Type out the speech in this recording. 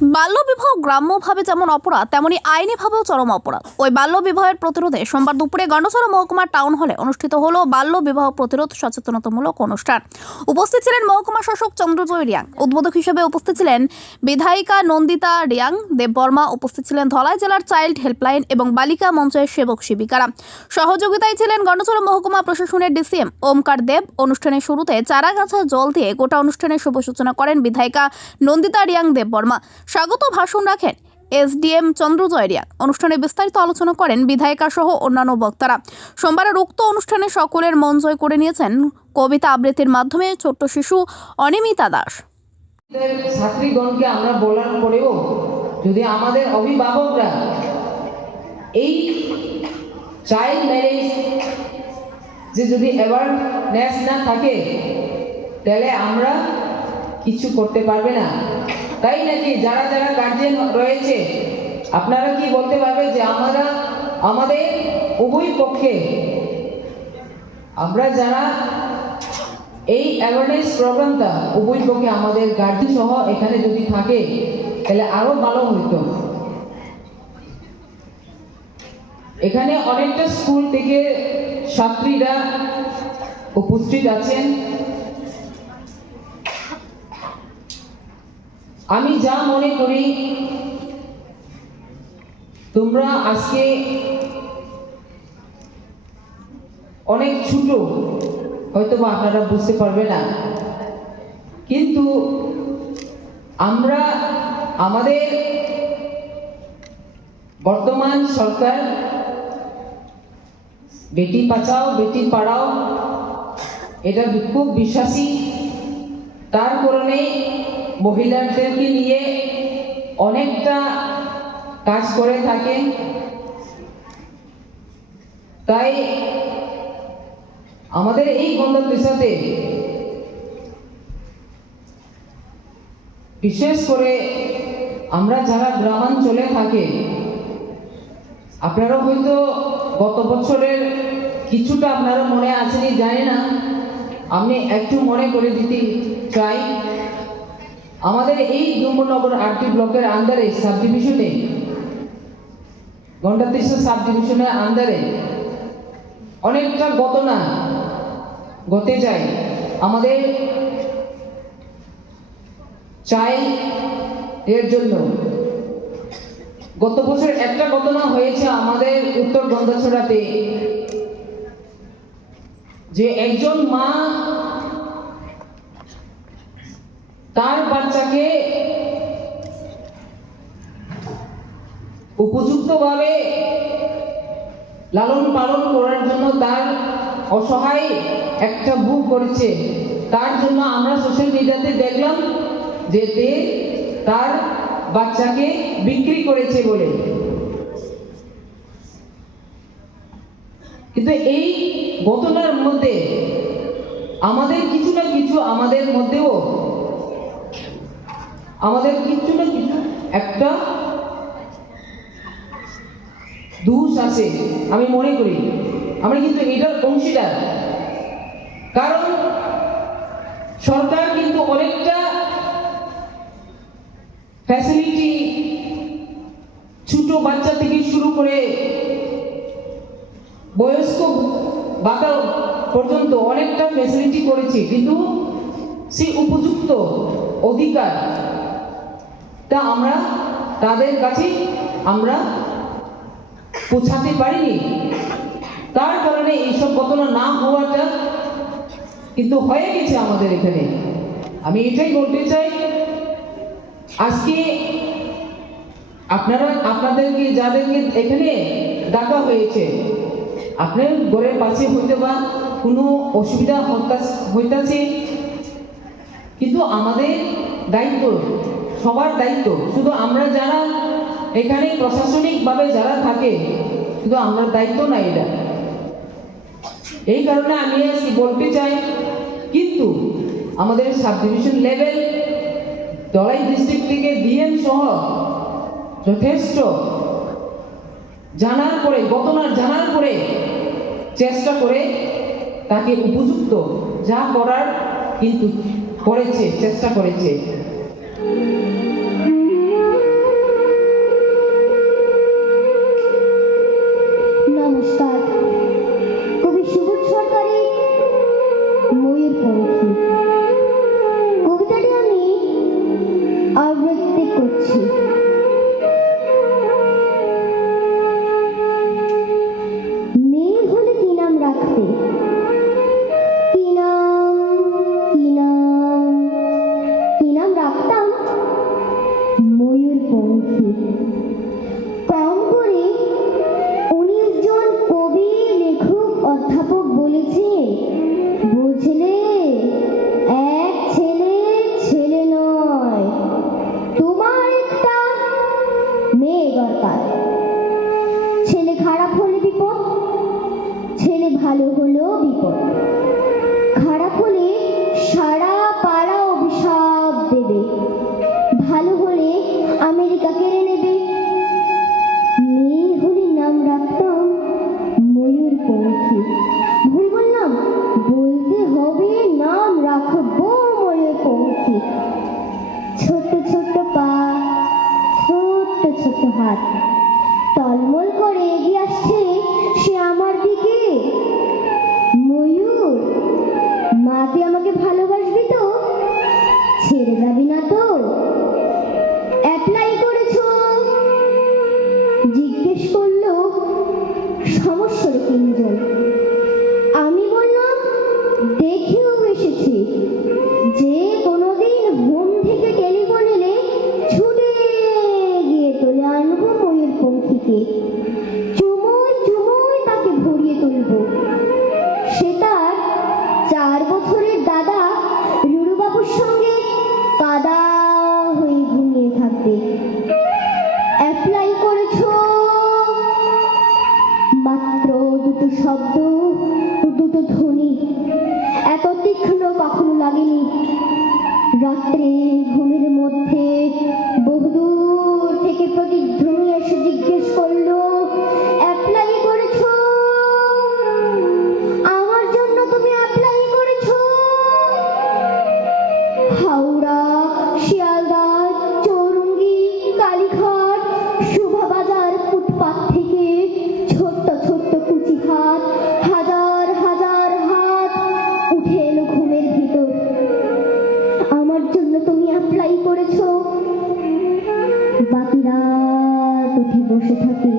বাল্যবিবাহ গ্রাম্যভাবে যেমন অপরাধ তেমনি আইনিভাবেও চরম অপরাধ। ওই বাল্যবিবাহের প্রতিরোধে সোমবার দুপুরে গন্ডাছড়া মহকুমা টাউন হলে অনুষ্ঠিত হলো বাল্যবিবাহ প্রতিরোধ সচেতনতামূলক অনুষ্ঠান। উপস্থিত ছিলেন মহকুমা শাসক চন্দ্রজয় রিয়াং, উদ্বোধক হিসেবে উপস্থিত ছিলেন বিধায়িকা নন্দিতা রিয়াং দেববর্মা, উপস্থিত ছিলেন ধলাই জেলার চাইল্ড হেল্পলাইন এবং বালিকা মঞ্চের সেবক সেবিকারা। সহযোগিতায় ছিলেন গন্ডাছড়া মহকুমা প্রশাসনের ডিসিএম ওমকার দেব। অনুষ্ঠানের শুরুতে চারা গাছা জল দিয়ে গোটা অনুষ্ঠানের শুভ সূচনা করেন বিধায়িকা নন্দিতা রিয়াং দেববর্মা। স্বাগত ভাষণ রাখেন এসডিএম চন্দ্রজয় রিয়াং। অনুষ্ঠানে বিস্তারিত আলোচনা করেন বিধায়িকা সহ অন্যান্য বক্তারা। সোমবারের উক্ত অনুষ্ঠানে সকলের মন জয় করে নিয়েছেন কবিতা আবৃত্তির মাধ্যমে ছোট্ট শিশু অনিমিতা দাস। ছাত্রীগণকে আমরা বলার পরেও যদি আমাদের অভিভাবকরা এই চাইল্ড ম্যারেজ যে যদি অ্যাওয়ারনেস না থাকে তাহলে আমরা কিছু করতে পারবে না। তাই নাকি যারা যারা গার্জিয়ান রয়েছে আপনারা কি বলতে পারবেন যে আমাদের উভয় পক্ষে আমরা যারা এই অ্যাওয়ারনেস প্রোগ্রামটা উভয় পক্ষে আমাদের গার্জিয়ান সহ এখানে যদি থাকে তাহলে আরো ভালো হতো। এখানে অনেকটা স্কুল থেকে ছাত্রীরা উপস্থিত আছেন। আমি যা মনে করি তোমরা আজকে অনেক ছোট, হয়তো বা আপনারা বুঝতে পারবে না, কিন্তু আমরা আমাদের বর্তমান সরকার বেটি বাঁচাও বেটি পড়াও এটা খুব বিশ্বাসী। তার কারণে মহিলাদেরকে নিয়ে অনেকটা কাজ করে থাকেন। তাই আমাদের এই গন্তব্যে বিশেষ করে আমরা যারা গ্রামাঞ্চলে থাকে, আপনারা হয়তো গত বছরের কিছুটা আপনারা মনে আসেনি জানি না, আমি একটু মনে করে দিতে চাই। আমাদের এই ডুম্বনগর আরটি ব্লকের আন্ডারে সাব ডিভিশনে গন্ডাছড়া সাব ডিভিশনের আন্ডারে অনেকটা ঘটনা ঘটে যায় আমাদের চাইল্ড এর জন্য। গত বছর একটা ঘটনা হয়েছে আমাদের উত্তর গন্ডাছড়াতে, যে একজন মা তার বাচ্চাকে উপযুক্তভাবে লালন পালন করার জন্য তার অসহায় একটা বুক করেছে। তার জন্য আমরা সোশ্যাল মিডিয়াতে দেখলাম যে তার বাচ্চাকে বিক্রি করেছে বলে। কিন্তু এই ঘটনার মধ্যে আমাদের কিছু না কিছু আমাদের মধ্যেও আমাদের কিছু না কিছু একটা দোষ আছে আমি মনে করি। আমরা কিন্তু এটার অংশীদার, কারণ সরকার কিন্তু অনেকটা ফ্যাসিলিটি ছোট বাচ্চা থেকে শুরু করে বয়স্ক বাচ্চা পর্যন্ত অনেকটা ফ্যাসিলিটি করেছে, কিন্তু সেই উপযুক্ত অধিকার তা আমরা তাদের কাছে আমরা পৌঁছাতে পারিনি। তার কারণে এইসব ঘটনা না হওয়াটা কিন্তু হয়ে গেছে আমাদের এখানে। আমি এটাই বলতে চাই, আজকে আপনাদেরকে যাদেরকে এখানে ডাকা হয়েছে, আপনার ঘরের পাশে হইতে বা কোনো অসুবিধা হইতাছে, কিন্তু আমাদের দায়িত্ব, সবার দায়িত্ব, শুধু আমরা যারা এখানে প্রশাসনিকভাবে যারা থাকে শুধু আমরা দায়িত্ব না এটা। এই কারণে আমি বলতে চাই, কিন্তু আমাদের sub division level Dhalai district থেকে ডিএম সহ যথেষ্ট জানার পরে, ঘটনার জানার পরে চেষ্টা করে তাকে উপযুক্ত যা করার কিন্তু করেছে, চেষ্টা করেছে। ময়ূরপঙ্খী। কম করে 19 জন কবি, লেখক, অধ্যাপক বলেছে, বুঝলে, এক ছেলে ছেলে নয়, তোমার একটা মেয়ে দরকার। ছেলে খারাপ হলে বিপদ, ছেলে ভালো হলেও বিপদ। খারাপ হলে সারা পাড়া অভিশাপ দেবে, ভালো হলে আমেরিকা কেড়ে নেবে। মেয়ে হলে নাম রাখতাম ময়ূরপঙ্খী। ভুল বললাম, বলতে হবে নাম রাখবো ময়ূরপঙ্খী। ছোট্ট ছোট্ট পা, ছোট্ট ছোট্ট হাত, টলমল করে এগিয়ে আসছে সে আমার দিকে। ময়ূর, মা তুই আমাকে ভালোবাসবি তো? ছেড়ে যাবি না তো? অ্যাপ্লাই করেছো? জিজ্ঞেস করলো সমস্যার 3 জন। আমি বললাম দেখেও এসেছি, যে কোনোদিন ঘুম থেকে টেলিফোন এলে ছুটে গিয়ে তুলে আনবো ময়ূরপঙ্খীকে, চুমোয় চুমোয় তাকে ভরিয়ে তুলবো। সে তার 4 বছরের দাদা রুরুবাবুর সঙ্গে কাদা হয়ে ঘুমিয়ে থাকবে। অ্যাপ্লাই করেছো? মাত্র 2টো শব্দ, 2টো ধ্বনি, এত তীক্ষ্ণ কখনো লাগেনি। রাত্রে ঘুমের মধ্যে বহুদূর থেকে প্রতিধ্বনি এসে জিজ্ঞেস করলো, অ্যাপ্লাই করেছো? আমার জন্য তুমি অ্যাপ্লাই করেছো? হাওড়া, শিয়ালদা, চৌরঙ্গি, কালীঘাট, শোভাবাজার ফুটপাত থেকে ছোট্ট ছোট্ট কুচি হাত, হাজার হাজার হাত উঠে এলো ঘুমের ভিতর। আমার জন্য তুমি অ্যাপ্লাই করেছো? বাকি রাত উঠে বসে থাকে